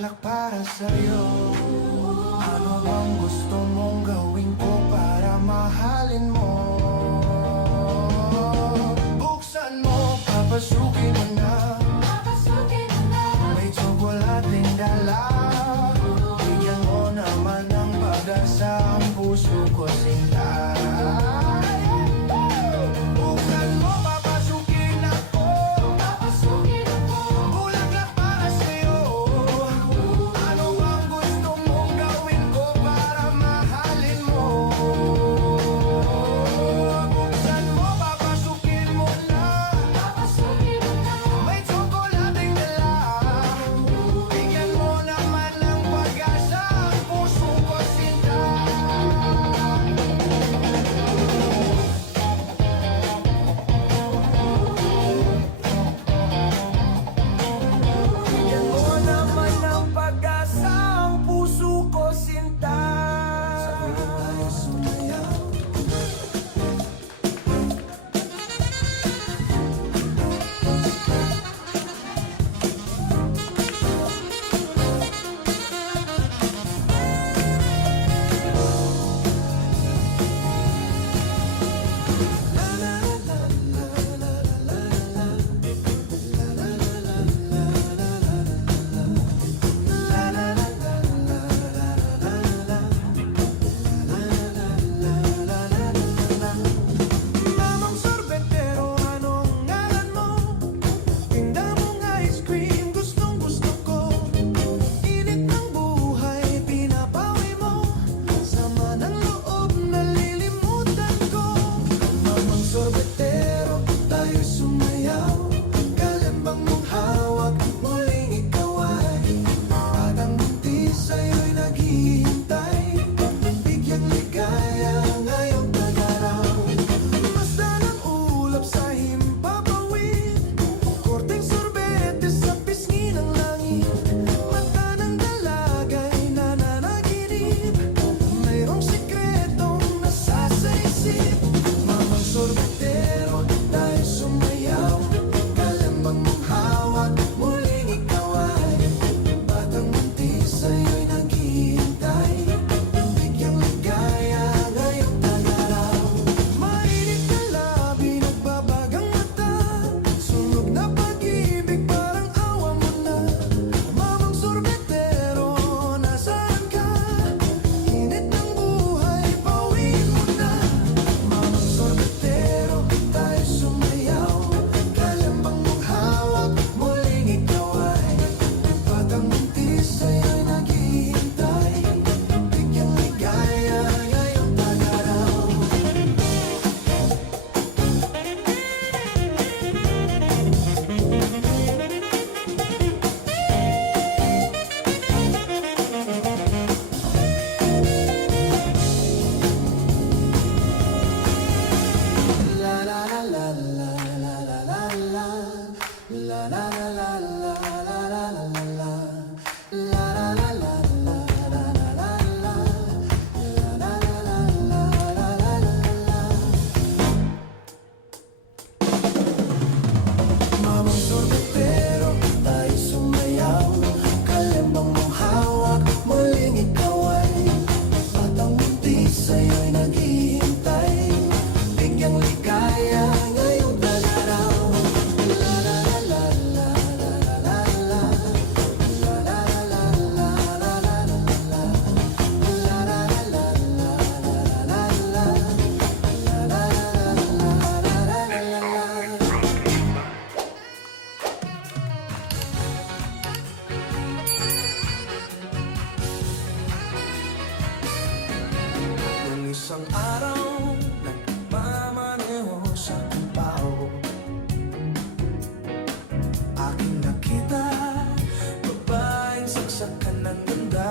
bulaklak para sa'yo. Ano bang gusto mong gawin ko para mahalin mo? Buksan mo, papasukin mo na. May tsokolating dala. Bigyan mo naman ng pag-asa ang puso ko, sinta. Buksan mo, papasukin ako. Bulaklak para sa'yo. Ano ang gusto mong gawin ko para mahalin mo? Buksan mo, papasukin mo na. May tsokolating dala. Bigyan mo naman ng pag-asa ang puso ko, sinta. Bigyan mo naman ng pag-asa ang puso ko, sinta. Sabay tayo sumayaw. Mamang sorbetero, anong ngalan mo? Tinda mong ice cream, gustong gusto ko. Init ng buhay, pinapawi mo. Sama ng loob, nalilimutan ko. Mamang sorbetero, tayo sumayaw. Kalembang mong hawak, muling ikaw ay parang munti sa'yo'y naghihintay. Bigyang ligaya ngayong tagaraw. Basta ng ulap sa himpapawid, korteng sorbete sa pisngi ng langit. Mata ng dalaga'y nananaginip, mayroong sikretong nasasaisip. Mamang sorbetero, tayo sumayaw. Kalembang mong hawak, muling ikaw ay batang munti sa'yo'y naghihintay. Bigyang ligaya ngayong tagaraw. Mainit na labi, nagbabagang mata. Sunog na pag-ibig, parang awa mo na. Mamang sorbetero, nasaan ka? Init ng buhay, pauwiin mo na. Mamang sorbetero, tayo sumayaw. Kalembang mong hawak, muling ikaw ay batang munti sa'yo'y naghihintay. Bigyang ligaya ngayong tagaraw. La la la la la la la la. La la la la la la la la la. La la la la la la la la. La la la la la la la. Mamang sorbetero, tayo sumayaw. Kalembang mong hawak, muling ikaw ay batang munti sa'yo'y naghihintay. Bigyang ligaya ngayong tagaraw. La la la la la la la la. La la la la la la la la. La la la la la la la la. La la la la la la la. Nung isang araw, nagmamaneho sa Cubao, aking nakita, babaeng saksakan ng ganda.